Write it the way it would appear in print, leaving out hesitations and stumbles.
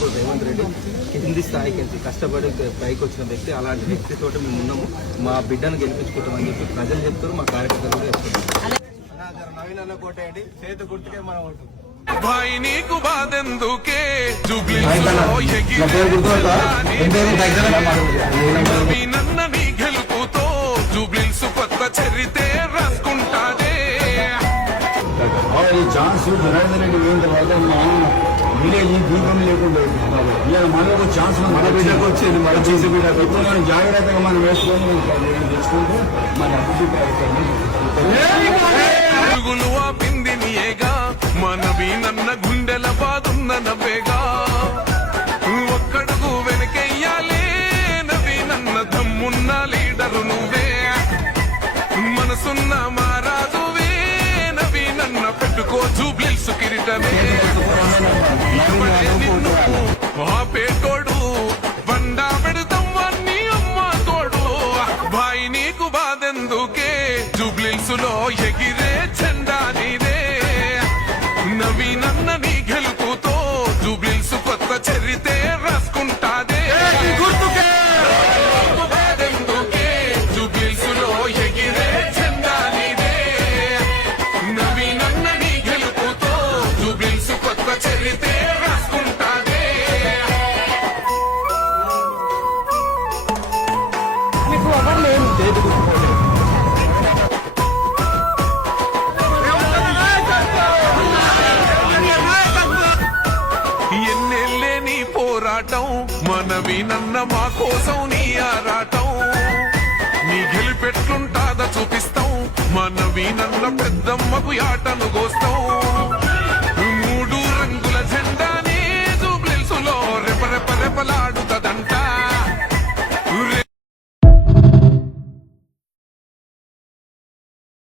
నాయకుడు రేవంత్ రెడ్డి కింది స్థాయికి కష్టపడి పైకి వచ్చిన వ్యక్తి. అలాంటి వ్యక్తితో మేము ఉన్నాము. మా బిడ్డను గెలిపించుకుంటామని చెప్పి ప్రజలు చెప్తారు, మా కార్యకర్తలు కూడా చెప్తున్నారు. నవీన్ అన్న కోటేయండి, చేతి గుర్తుకే మనం ఓటు. భాయ్ నీకు బాధెందుకే నన్న నీ గెలుపుతో జూబ్లీస్ కొత్త చరితే రాసుకుంటాదే. ఛాన్స్ జనార్దన్ రెడ్డి పోయిన తర్వాత విలేజ్ దీపం లేకుండా ఇవాళ మనకు ఛాన్స్ మన బిడ్డకు వచ్చేది, మన చేసే బిడ్డకు వచ్చి మనం జాగ్రత్తగా మనం వేసుకొని తెచ్చుకుంటే మన అభివృద్ధి పిందినియేగా మనవి నన్న గుండెల బాదున్న నవ్వేగా. ఒక్కడుగు వెనకెయ్యాలే నవి నన్న దమ్మున్న లీడరు నువ్వే. మనసున్న మారాజువే నవి నన్న పెట్టుకో జూబ్లీస్ కిరీటమే. నిన్ను ఆ పేటోడు బండా పెడతాం అన్ని అమ్మ తోడు. భాయ్ నీకు బాధెందుకే జూబ్లీస్ లో ఎగిరే జెండా నీదే. నవీనన్న నీ గెలుపుతో జూబ్లీస్ కొత్త చరితే రాసుకుంటాదే. గుర్తుకే జూబ్లీస్ లో ఎగిరే జెండా నీదే. నవీనన్న నీ గెలుపుతో జూబ్లీస్ కొత్త చరితే రాసుకుంటాదే. చేతి గుర్తుకోండి. ఎన్నెల్లే నీ పోరాటం మనవి నన్న మా కోసం నీ ఆరాటం. నీ గెలిపెట్లుంటాదా చూపిస్తాం, మనవి నన్న పెద్దమ్మకు యాటను కోస్తాం.